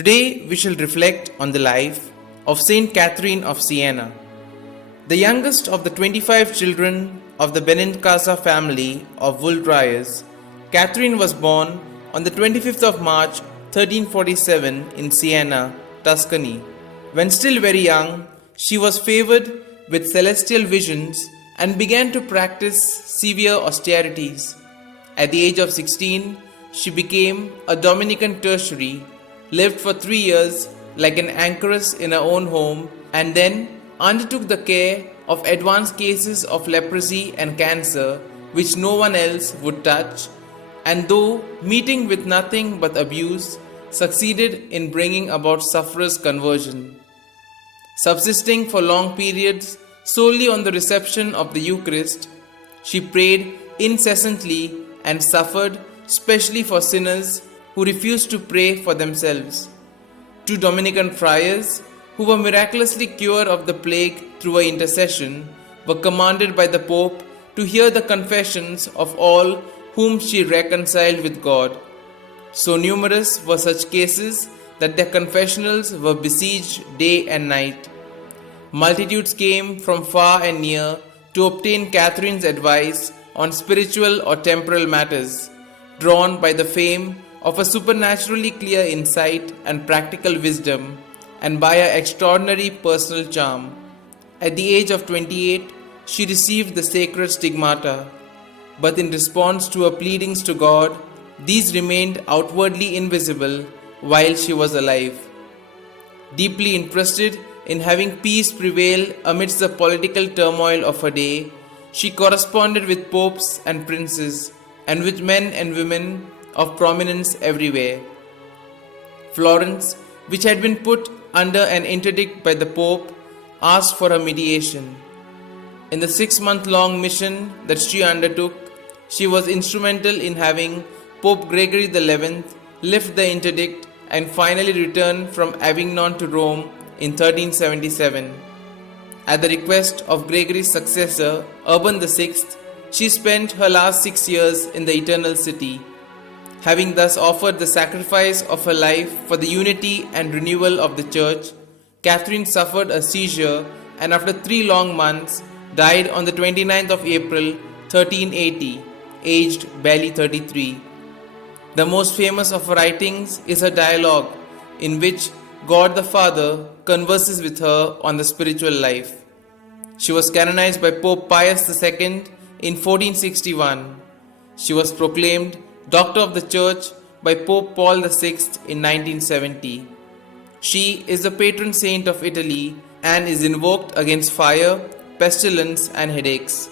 Today we shall reflect on the life of St Catherine of Siena. The youngest of the 25 children of the Benincasa family of wool dryers, Catherine was born on the 25th of March 1347 in Siena, Tuscany. When still very young, she was favored with celestial visions and began to practice severe austerities. At the age of 16, she became a Dominican tertiary, lived for 3 years like an anchoress in her own home, and then undertook the care of advanced cases of leprosy and cancer which no one else would touch, and though meeting with nothing but abuse, succeeded in bringing about sufferers' conversion. Subsisting for long periods solely on the reception of the Eucharist, she prayed incessantly and suffered specially for sinners who refused to pray for themselves. 2 Dominican friars, who were miraculously cured of the plague through her intercession, were commanded by the Pope to hear the confessions of all whom she reconciled with God. So numerous were such cases that their confessionals were besieged day and night. Multitudes came from far and near to obtain Catherine's advice on spiritual or temporal matters, drawn by the fame of a supernaturally clear insight and practical wisdom, and by her extraordinary personal charm. At the age of 28, she received the sacred stigmata, but in response to her pleadings to God, these remained outwardly invisible while she was alive. Deeply interested in having peace prevail amidst the political turmoil of her day, she corresponded with popes and princes, and with men and women of prominence everywhere. Florence, which had been put under an interdict by the Pope, asked for her mediation. In the 6-month-long mission that she undertook, she was instrumental in having Pope Gregory XI lift the interdict and finally return from Avignon to Rome in 1377. At the request of Gregory's successor, Urban VI, she spent her last 6 years in the Eternal City. Having thus offered the sacrifice of her life for the unity and renewal of the Church, Catherine suffered a seizure and after 3 long months died on the 29th of April 1380, aged barely 33. The most famous of her writings is her dialogue, in which God the Father converses with her on the spiritual life. She was canonized by Pope Pius II in 1461. She was proclaimed Doctor of the Church by Pope Paul VI in 1970. She is the patron saint of Italy and is invoked against fire, pestilence, and headaches.